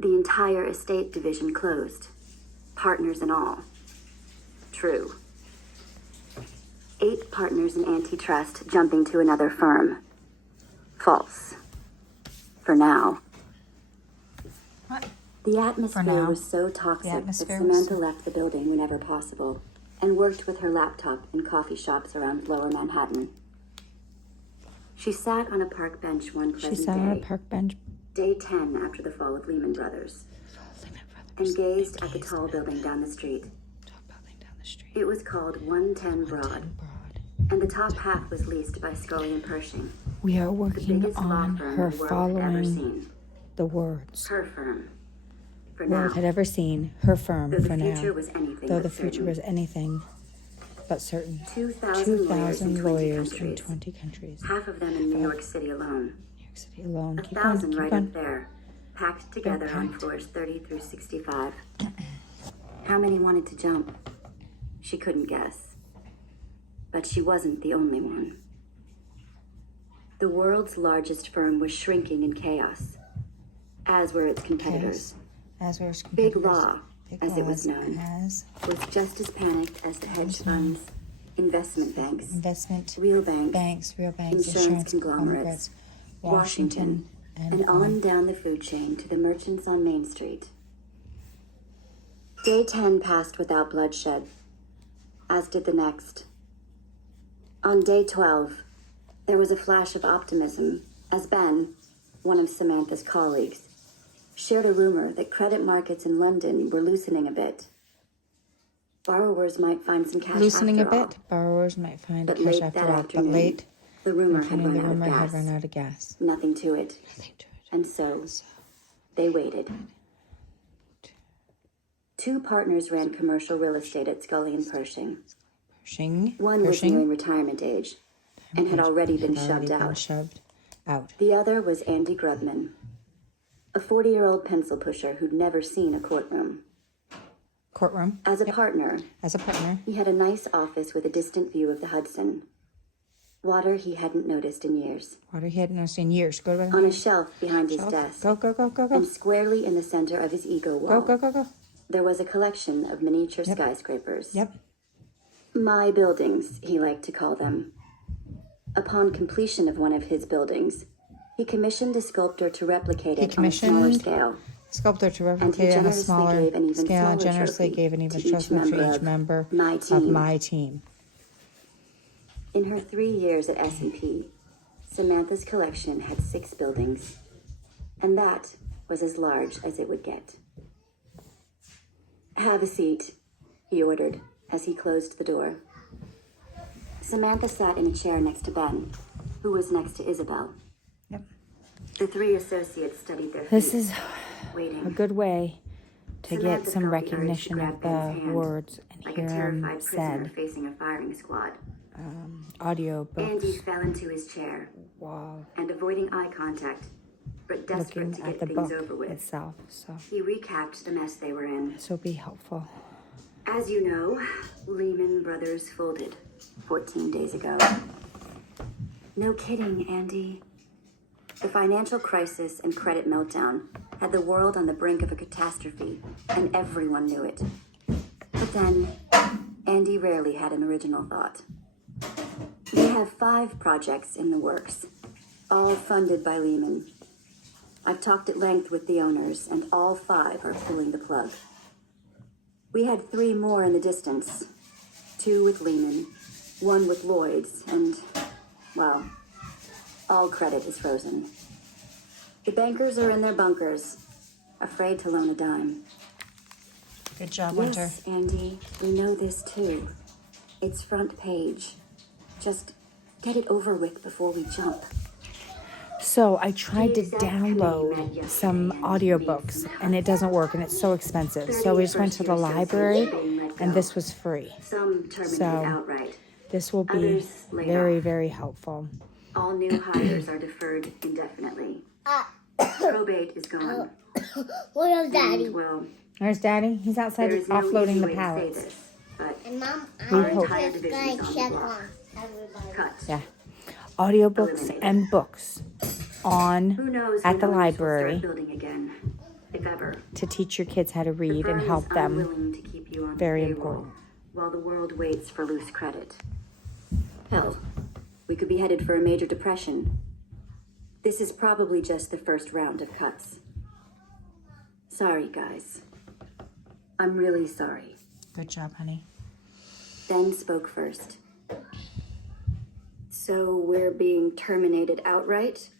The entire estate division closed, partners and all. True. 8 partners in antitrust jumping to another firm. False. For now. What? The atmosphere now. was so toxic that atmosphere was Samantha left the building whenever possible and worked with her laptop in coffee shops around Lower Manhattan. She sat on a park bench one She pleasant sat day, on a park bench. day 10 after the fall of Lehman Brothers, and gazed at the tall building down the street. It was called 110 Broad, and the top half was leased by Scully and Pershing, We are the working biggest law on firm her the world had ever following seen. the words. Her firm. For World now, had ever seen. Her firm though the for future now. was anything Though but the future certain. was anything but certain. 2,000 lawyers in countries. 20 countries. Half of them in New York City alone. New York City alone. Keep 1,000 going. right Keep up going. there, packed together on packed. floors 30 through 65. How many wanted to jump? She couldn't guess. But she wasn't the only one. The world's largest firm was shrinking in chaos, as were its competitors. As we're Big Law, Big as it was laws known, as was just as panicked as the hedge funds, investment banks, investment real banks, real banks, insurance conglomerates, Washington, and on down the food chain to the merchants on Main Street. Day 10 passed without bloodshed, as did the next. On day 12, there was a flash of optimism as Ben, one of Samantha's colleagues, shared a rumor that credit markets in London were loosening a bit. Borrowers might find some cash loosening a after all. bit. Borrowers might find But cash late after that all. But afternoon, late, the rumor had afternoon, run the out of rumor had gas. run out of gas. Nothing to it. Nothing to it. And so, they waited. 2 partners ran commercial real estate at Scully and Pershing. One was nearing retirement age and had already been shoved out. The other was Andy Grubman, a 40-year-old pencil pusher who'd never seen a courtroom. Courtroom. As a partner, As a partner. he had a nice office with a distant view of the Hudson. Water he hadn't noticed in years. Water he hadn't noticed in years. Go to On a shelf behind his shelf. desk, Go, go, go, go, go. and squarely in the center of his ego wall, Go, go, go, go. there was a collection of miniature skyscrapers. Yep. My buildings, he liked to call them. Upon completion of one of his buildings, he commissioned a sculptor to replicate it on a smaller scale. Sculptor to And he replicate on a generously smaller gave an even scale and smaller generously trophy gave an even to each trophy member to each of member my of team. my team. In her 3 years at S&P, Samantha's collection had 6 buildings, and that was as large as it would get. Have a seat, he ordered as he closed the door. Samantha sat in a chair next to Ben, who was next to Isabel. Yep. The 3 associates studied their This feet, is a waiting, good way to Samantha get some felt the urge to recognition grab of Ben's the hand, words and like a hear them terrified prisoner said. facing a firing squad. Audio Andy books fell into his chair while and, avoiding eye contact, but desperate looking to at get the things book over with, itself. So he recapped the mess they were in. this will be helpful. As you know, Lehman Brothers folded 14 days ago. No kidding, Andy. The financial crisis and credit meltdown had the world on the brink of a catastrophe, and everyone knew it. But then, Andy rarely had an original thought. We have 5 projects in the works, all funded by Lehman. I've talked at length with the owners, and all 5 are pulling the plug. We had 3 more in the distance, 2 with Lehman, 1 with Lloyd's, and, well, all credit is frozen. The bankers are in their bunkers, afraid to loan a dime. Good job, Winter. Yes, Andy, we know this too. It's front page. Just get it over with before we jump. So I tried to The exec committee met download yesterday some and audiobooks and it doesn't work and it's so expensive. So we just went to the library and this was free. Some terminated So, outright. This will be Others laid very, off. very helpful. All new hires are deferred indefinitely. Probate is gone. What is Daddy? And, well, There's Daddy. He's outside there is no offloading easy the way to say pallets. this, but And Mom, We I'm hope. entire just division is gonna on the check block. on everybody. Cut. Yeah. Audiobooks Eliminated. and books Who on knows at when the owners will library. start building again. if ever. to teach your kids how to read The and firm help is them. unwilling to keep you on the Very payroll important. while the world waits for loose credit. Hell, we could be headed for a major depression. This is probably just the first round of cuts. Sorry, guys. I'm really sorry. Good job, honey. Ben spoke first. So we're being terminated outright?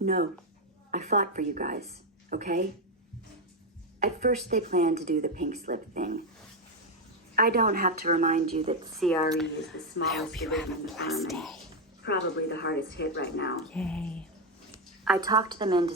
No. I fought for you guys, okay? At first they planned to do the pink slip thing. I don't have to remind you that CRE is the smallest division in the firm and probably the hardest hit right now. Yay. I talked them into